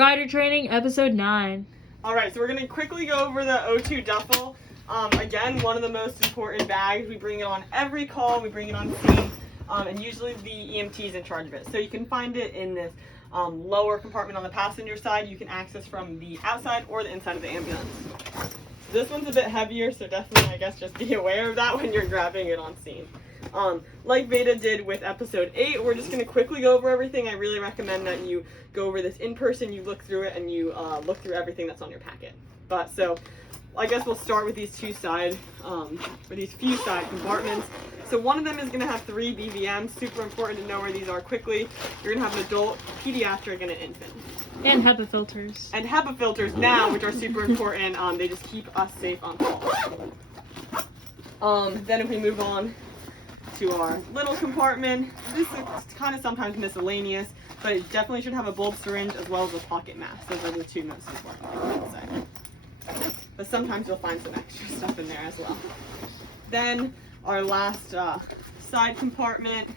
Rider Training, Episode 9. Alright, so we're going to quickly go over the O2 duffle. Again, one of the most important bags. We bring it on every call, we bring it on scene, and usually the EMT is in charge of it. So you can find it in this lower compartment on the passenger side. You can access from the outside or the inside of the ambulance. This one's a bit heavier, so definitely, I guess, just be aware of that when you're grabbing it on scene. Like Veda did with episode 8, we're just going to quickly go over everything. I really recommend that you go over this in person, you look through it, and you look through everything that's on your packet. So I guess we'll start with these few side compartments. So one of them is going to have 3 BVMs. Super important to know where these are quickly. You're going to have an adult, pediatric, and an infant. And HEPA filters. And HEPA filters now, which are super important. They just keep us safe on call. Then if we move on to our little compartment, this is kind of sometimes miscellaneous, but it definitely should have a bulb syringe as well as a pocket mask. Those are the 2 most important things I would say. But sometimes you'll find some extra stuff in there as well. Then our last side compartment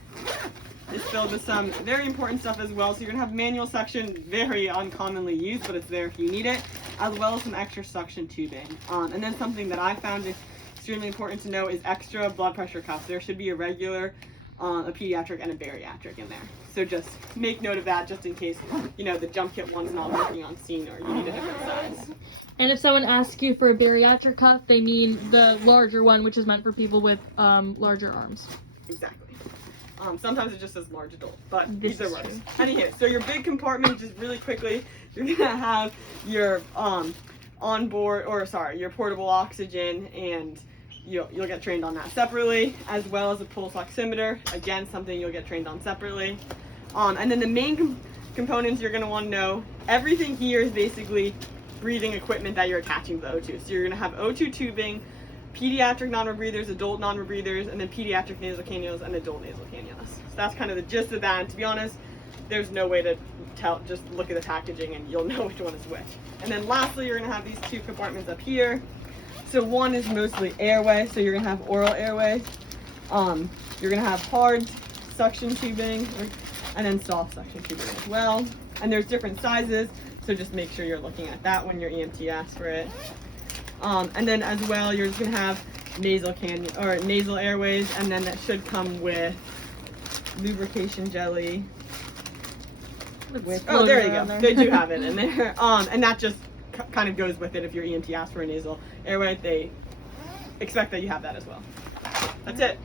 is filled with some very important stuff as well. So you're gonna have manual suction, very uncommonly used, but it's there if you need it, as well as some extra suction tubing. And then something that I found is extremely important to know is extra blood pressure cuffs. There should be a regular, a pediatric, and a bariatric in there. So just make note of that just in case, you know, the jump kit one's not working on scene or you need a different size. And if someone asks you for a bariatric cuff, they mean the larger one, which is meant for people with larger arms. Exactly. Sometimes it just says large adult, but either works. Anywho, so your big compartment, just really quickly, you're gonna have your your portable oxygen, and you'll get trained on that separately, as well as a pulse oximeter. Again, something you'll get trained on separately. And then the main components you're gonna want to know. Everything here is basically breathing equipment that you're attaching to the O2. So you're gonna have O2 tubing, pediatric non-rebreathers, adult non-rebreathers, and then pediatric nasal cannulas and adult nasal cannulas. So that's kind of the gist of that. And to be honest, there's no way to tell. Just look at the packaging and you'll know which one is which. And then lastly, you're going to have these 2 compartments up here. So one is mostly airway. So you're going to have oral airway. You're going to have hard suction tubing and then soft suction tubing as well. And there's different sizes. So just make sure you're looking at that when your EMT asks for it. And then as well, you're just gonna have nasal airways, and then that should come with lubrication jelly. Oh, there you go. They do have it in there. And that just kind of goes with it. If your EMT asks for a nasal airway, they expect that you have that as well. That's it.